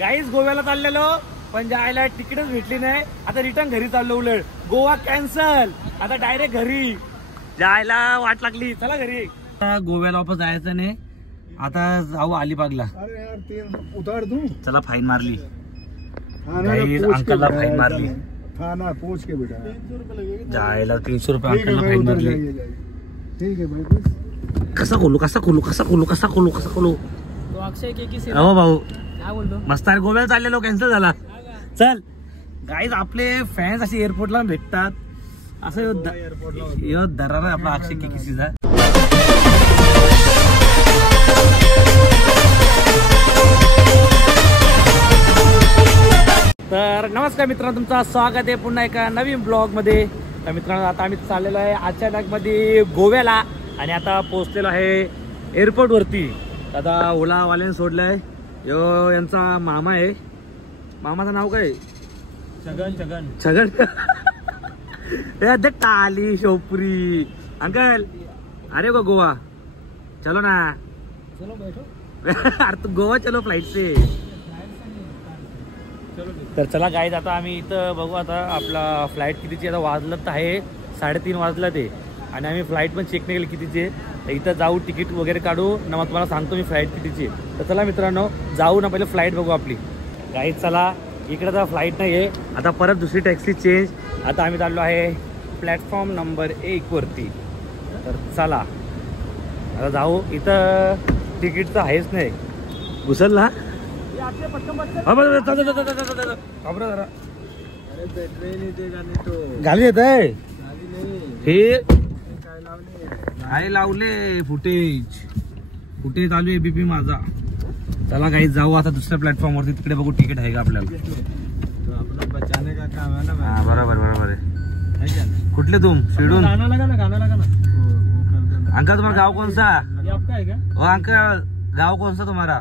Guys गोव्याला चाललेलो पण जायला तिकीटच भेटली नाही. आता रिटर्न घरी चाललो. उलट गोवा कॅन्सल. आता डायरेक्ट घरी जायला वाट लागली. चला घरी. गोव्याला वापस जायचं नाही. आता जाऊ अलिबागला. उतार दू. चला फाईन मारली. अंकलला फाईन मारली. थाना पोच के बेटा जायला 300 रुपये अंकलला फाईन मारली. ठीक है भाई. कसा खोलू अक्षय के हो भाऊ काय बोलतो मस्त आहे. गोव्याला चाललेलो कॅन्सल झाला. चल गाईज आपले फॅन्स असे एअरपोर्टला भेटतात. असं यो दरार आहे आपला अक्षय केकेसीचा. तर नमस्कार मित्रांनो, तुमचं स्वागत आहे पुन्हा एका नवीन ब्लॉग मध्ये. तर मित्रांनो आता आम्ही चाललेलो आहे अचानक मध्ये गोव्याला आणि आता पोहोचलेलो आहे एअरपोर्ट वरती. आता ओलावाल्याने सोडलंय. यो यांचा मामा आहे. मामाचं नाव काय? छगन टाली शोपुरी अंकल. अरे गो गोवा चलो ना. अरे तू गोवा चलो फ्लाइट से. तर चला गाईज आता आम्ही इथं बघू. आता आपला फ्लाईट कितीची आता वाजलं तर आहे 3:30 वाजलं ते. आणि आम्ही फ्लाईट पण चेक नाही केली कितीची. इथं जाऊ तिकीट वगैरे काढू ना. मग तुम्हाला सांगतो मी फ्लाईट कितीची. तर चला मित्रांनो जाऊ ना. पहिले फ्लाईट बघू आपली. गाईज चला. इकडे तर फ्लाईट नाही आहे. आता परत दुसरी टॅक्सी चेंज. आता आम्ही चाललो आहे प्लॅटफॉर्म नंबर 1 वरती. तर चला आता जाऊ. इथं तिकीट तर आहेच नाही. घुसलला गाली येत आहे. हे काय लावले फुटेज चालू आहे बीपी माझा. चला काही जाऊ आता दुसऱ्या प्लॅटफॉर्म वरती. तिकडे बघू तिकीट आहे का आपल्याला. बचाने का काम है ना. हा बरोबर आहे. कुठले तुम शिडून गाना लगा ना. अंकल तुम्हारा गाँव कौन सा? ये आपका है क्या? ओ अंकल गाँव कौन सा तुम्हारा?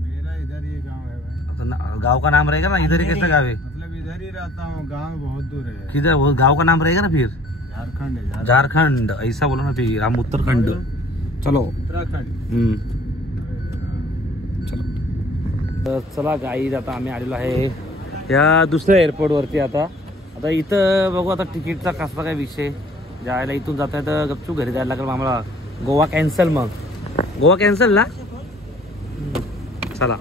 मेरा इधर ही गांव है भाई. तो गाँव का नाम रहेगा ना. इधर ही कैसा गाँव है? मतलब इधर ही रहता हूँ. गांव बहुत दूर है. किधर वो गाँव का नाम रहेगा ना फिर? झारखंड है. झारखंड ऐसा बोलो ना फिर. हम उत्तराखंड. चलो उत्तराखंड. चलो चला गाईज आता आम्ही आलेलो आहे या दुसऱ्या एअरपोर्ट वरती. आता इथं बघू आता तिकीटचा कसा काय विषय. जायला इथून जाता तर गपचूप घरी जायला लागेल आम्हाला. गोवा कॅन्सल. मग गोवा कॅन्सल ना. चला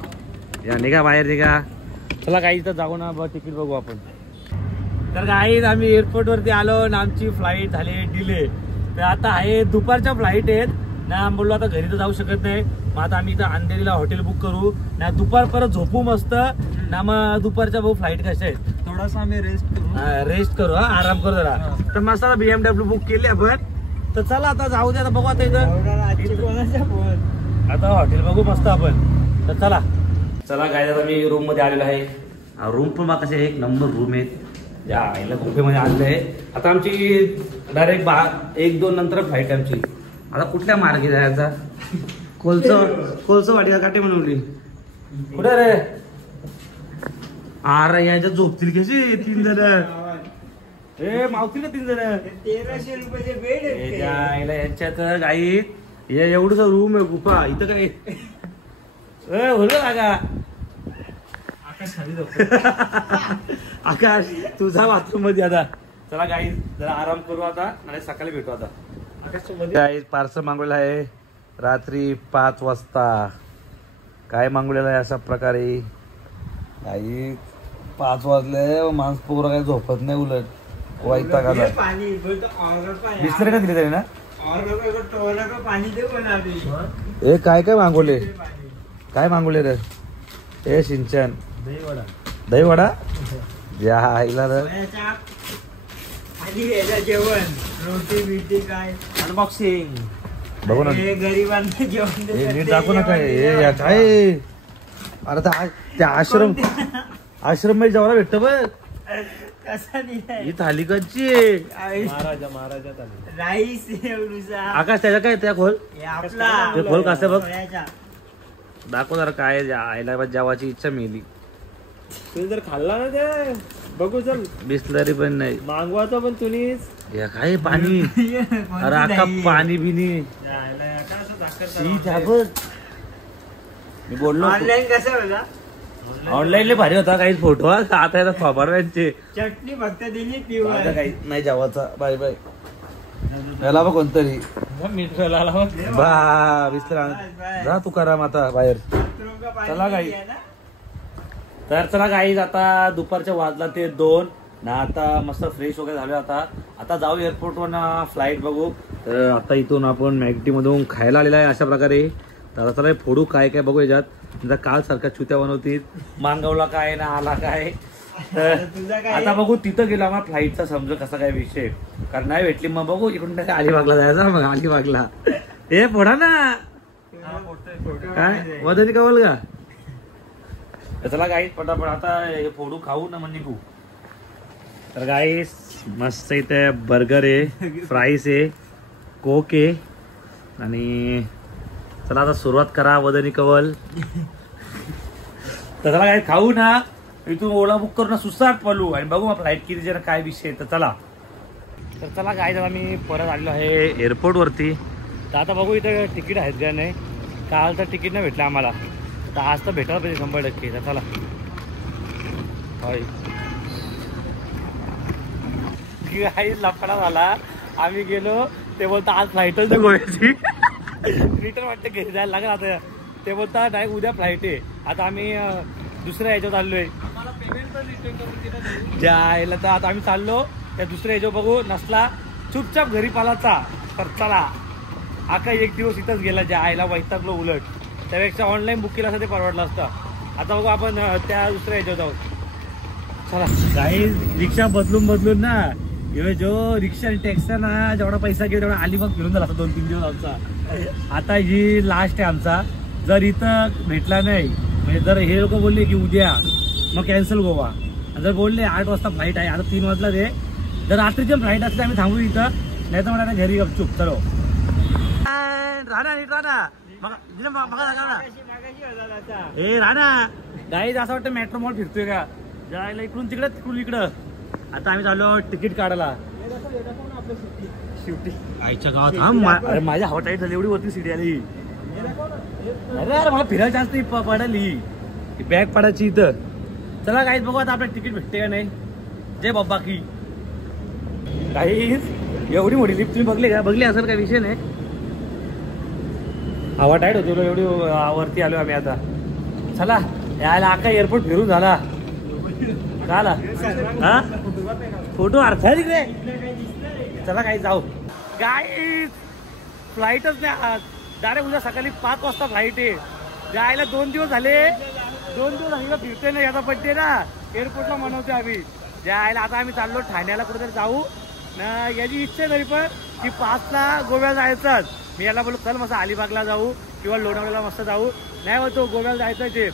या निघा बाहेर निघा. चला गाईज इथं जाऊ ना. तिकीट बघू आपण. तर गाईज आम्ही एअरपोर्ट वरती आलो आणि आमची फ्लाईट झाली डिले. तर आता आहे दुपारच्या फ्लाईट आहेत ना. बोललो आता घरी तर जाऊ शकत नाही. मग आता आम्ही इथं अंधेरीला हॉटेल बुक करू ना. दुपार परत झोपू मस्त ना. मग दुपारच्या बघू फ्लाईट कशा आहेत. थोडासा आम्ही रेस्ट करू. हा आराम करू जरा. तर मस्त BMW बुक केली आपण. तर चला आता जाऊ दे. आता बघू आता इथं आता हॉटेल बघू मस्त आपण. तर चला काय आता मी रूम मध्ये आलेलो आहे. रूम पण बघा कसे एक नंबर रूम आहेत. यायला गुफेमध्ये आणलं आहे. आता आमची डायरेक्ट 1-2 नंतर फ्लाईट आमची. आता कुठल्या मार्गे जायचा. कोलचं वाटी काटे बनवली. कुठे रे. अरे यांच्या झोपतील कशी 3 जण. ए मावतील का 3 जण. 1300 रुपयाचे बेड आहे. यांच्यात काही एवढंच रूम आहे. गुफा इथं काय होलं लागा. आकाश खाली जाऊ. आकाश तुझा बाथरूम मध्ये. आता चला गाई जरा आराम करू आता आणि सकाळी भेटू. आता आकाश पार्सल मागवलेलं आहे रात्री 5 वाजता. काय मागवलेलं आहे अशा प्रकारे. काही 5 वाजले माणूस पोरं काही झोपत नाही. उलट वाईटा का बिस्तर का दिली तरी ना. ए काय मागवले. काय मागवले रे. ए सिंचन दहीवडा या आईला जेवण रोटी बिटी काय अनबॉक्सिंग बघू ना. गरिबांना जेवण नीट दाखवू ना. काय काय. अरे त्या आश्रम मध्ये जेवायला भेटत बघ. ही थाली कच्ची महाराजा राईस. आकाश त्याच्या काय त्या खोल ते खोल कसं बघ. दाखव जरा काय. आईला जेवायची इच्छा मिळाली. तू जर खाल्ला ना ते बघू. चल बिस्लरी पण नाही मागवायचं पण तुम्हीच. या काय पाणी. अरे आता पाणी बिनी मी बोललो ऑनलाईन कसं बघा. ऑनलाईन भारी होता काही फोटो. आता येतात फॉरवर्डचे चटणी फक्त दिली पिऊ काही नाही जावाचा. बाय बाय याला बा कोणतरी बा विसरा जा तू करा आता बाहेर. चला काही तर चला काही आता दुपारच्या वाजला ते 2 ना. आता मस्त फ्रेश वगैरे झालो. आता जाऊ एअरपोर्टवर फ्लाईट बघू. तर आता इथून आपण मॅगडी मधून खायला आलेला आहे अशा प्रकारे. तर चला फोडू काय काय बघू याच्यात. काल सारखा चुत्या बनवतील. मांगवला काय ना आला काय. तर आता बघू तिथं गेलो आम्हाला फ्लाईटचा समजा कसा काय विषय. कारण नाही भेटली मग बघू इकडून काय अलिबागला जायचा. मग अलिबागला हे फोडा ना काय वदनी कवल का. चला गाईस पटापट आता हे फोडू खाऊ ना मग निघू. तर गाईस मस्त इथे बर्गर आहे, फ्राईस आहे, कोक आहे आणि चला आता सुरुवात करा वदनी कवल. तर चला काय खाऊ ना. इथून ओला बुक करू ना सुसाट पलू आणि बघू मग फ्लाईट किती जरा काय विषय. तर चला काय जरा मी परत आलेलो आहे एअरपोर्ट वरती. तर आता बघू इथे तिकीट आहेत का नाही. काल तर तिकीट नाही भेटलं आम्हाला. तर आज तर भेटायला पाहिजे 100%. तर चला काही लफडा झाला. आम्ही गेलो ते बोलता आज फ्लाईटच नाही गोव्याची. रिटर्न वाटतं घरी जायला लागेल आता. ते बोलता नाही उद्या फ्लाईट आहे. आता आम्ही दुसऱ्या ह्याच्यावर चाललोय जायला. तर आता आम्ही चाललो त्या दुसऱ्या ह्याच्यावर बघू. नसला चुपचाप घरी पालाचा. तर चला आका 1 दिवस इथंच गेला जायला वैतागलो. उलट त्यापेक्षा ऑनलाईन बुक केलं असं ते परवडलं असतं. आता बघू आपण त्या दुसऱ्या ह्याच्यावर जाऊ. चला काही रिक्षा बदलून ना जो रिक्षा आणि टॅक्सी ना जेवढा पैसा घेऊ तेवढा अलिबाग फिरून झाला 2-3 दिवस आमचा. आता ही लास्ट आहे आमचा. जर इथं भेटला नाही म्हणजे जर हे लोक बोलले की उद्या मग कॅन्सल गोवा. जर बोलले 8 वाजता फ्लाईट आहे आता 3 वाजला रे. जर रात्रीची फ्लाईट असते आम्ही थांबू इथं. नाही तर मला घरी गपचूप चलो राणा नीट राणा ए राणा. गाईज असं वाटतं मेट्रो मॉल फिरतोय का जायला इकडून तिकडं इकडं. आता आम्ही चाललो तिकीट काढायला. आईच्या गावात अरे माझ्या हवा टाईट झाली एवढी वरती सीडी आली. अरे अरे मला फिरायला जास्त पडाली बॅग पडायची इथं. चला काहीच बघू आता आपल्याला तिकीट भेटते का नाही. जय बाबा की काहीच एवढी मोठी लिफ्ट तुम्ही बघली का. बघली असेल काय विषय नाही. हवा टाईट होती एवढी वरती आलो आम्ही आता. चला यायला आका एअरपोर्ट फिरून झाला का आला हा फोटो अर्थ तिकडे. चला काही जाऊ. गाईज फ्लाईटच नाही आज. डायरेक्ट उद्या सकाळी 5 वाजता फ्लाईट आहे. जायला 2 दिवस झाले. 2 दिवस झाले फिरतोय ना. याचा बड्डे ना एअरपोर्टला मनवते आम्ही. जायला आता आम्ही चाललो ठाण्याला कुठेतरी जाऊ ना. याची इच्छा तरी पण की 5ला गोव्याला जायचंच. मी याला बोललो चल मस्त अलिबागला जाऊ किंवा लोणावळ्याला मस्त जाऊ. नाही होतो गोव्याला जायचं ते.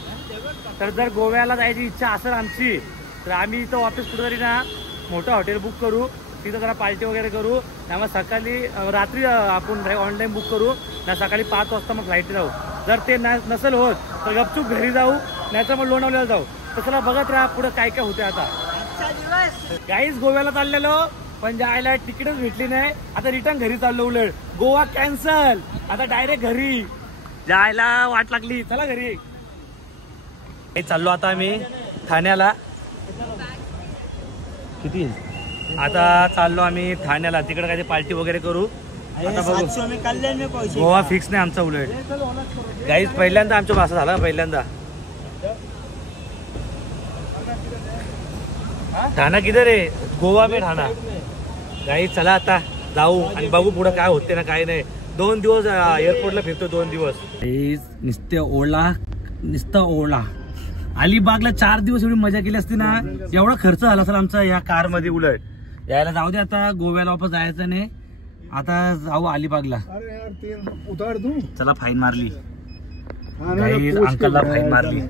तर जर गोव्याला जायची इच्छा असेल आमची तर आम्ही इथं ऑफिस कुठेतरी ना मोठं हॉटेल बुक करू. तिथं जरा पार्टी वगैरे करू. त्यामुळे सकाळी रात्री आपण ऑनलाईन बुक करू ना. सकाळी 5 वाजता मग फ्लाईट जाऊ. जर ते नसेल होत तर गपचूप घरी जाऊ नाही तर मग लोणावळ्याला जाऊ. तर चला बघत राहा पुढे काय काय होते. आता काहीच गोव्याला चाललेलो पण जायला तिकीटच भेटली नाही. आता रिटर्न घरी चाललो. उलट गोवा कॅन्सल. आता डायरेक्ट घरी जायला वाट लागली. चला घरी चाललो आता आम्ही ठाण्याला. किती आता चाललो आम्ही ठाण्याला. तिकडे काय पार्टी वगैरे करू. आता बघू गोवा फिक्स नाही आमचा. उलट गाईज पहिल्यांदा आमच्या भाषा झाला. पहिल्यांदा ठाणा किधर रे गोवा में ठाणा. गाईज चला आता जाऊ आणि बघू पुढे काय होते ना काय नाही. 2 दिवस एअरपोर्टला फिरतो 2 दिवस. नुसतं ओला अलिबागला 4 दिवस एवढी मजा केली असती ना. एवढा खर्च झाला असेल आमचा या कार मध्ये. उलट यायला जाऊ दे. आता गोव्याला वापस जायचं नाही. आता जाऊ अलिबागला. चला फाईन मारली. अंकलला फाईन मारली.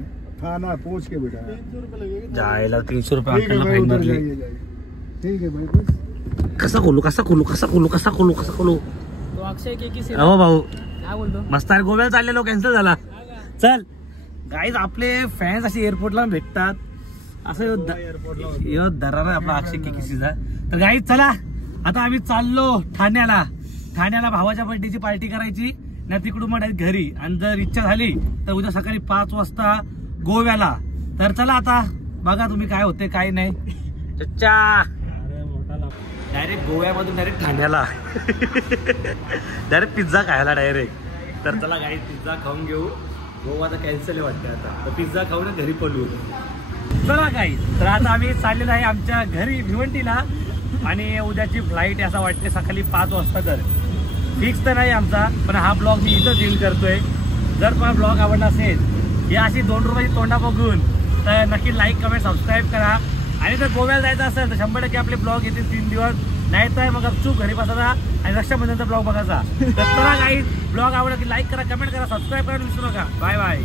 जायला 300 रुपये अंकलला फाईन मारली. कसा खोलू हो भाऊ मस्त. गोव्याला चाललेलो कॅन्सल झाला. चल गाईज आपले फॅन्स असे एअरपोर्टला भेटतात असं दरारा आपला अक्षय केकेसीचा. तर गाईज चला आता आम्ही चाललो ठाण्याला भावाच्या बर्थडेची पार्टी करायची ना. तिकडून मग घरी. आणि जर इच्छा झाली तर उद्या सकाळी 5 वाजता गोव्याला. तर चला आता बघा तुम्ही काय होते काय नाही. चच्चा डायरेक्ट गोव्यामधून डायरेक्ट ठाण्याला डायरेक्ट पिझ्झा खायला डायरेक्ट. तर चला काही पिझ्झा खाऊन घेऊ. गोवा आता कॅन्सल आहे वाटतं आता. तर पिझ्झा खाऊन घरी पडू. चला काही तर आता आम्ही चाललेलो आहे आमच्या घरी भिवंडीला. आणि उद्याची फ्लाईट आहे असं वाटते सकाळी 5 वाजता. तर फिक्स तर नाही आमचा, पण हा ब्लॉग मी इथंच एंड करतोय. जर तुम्हाला ब्लॉग आवडला असेल हे अशी 2 रुपयाची तोंडा बघून तर नक्की लाईक कमेंट सबस्क्राईब करा. आणि जर गोव्याला जायचं असेल तर 100% आपले ब्लॉग येतील 3 दिवस. नाही तर मग चूक घरी बसायचा आणि रक्षाबंधनचा ब्लॉग बघायचा. तर चला काही ब्लॉग आवडला की लाईक करा, कमेंट करा, सबस्क्राईब करा विसरू नका. Bye bye.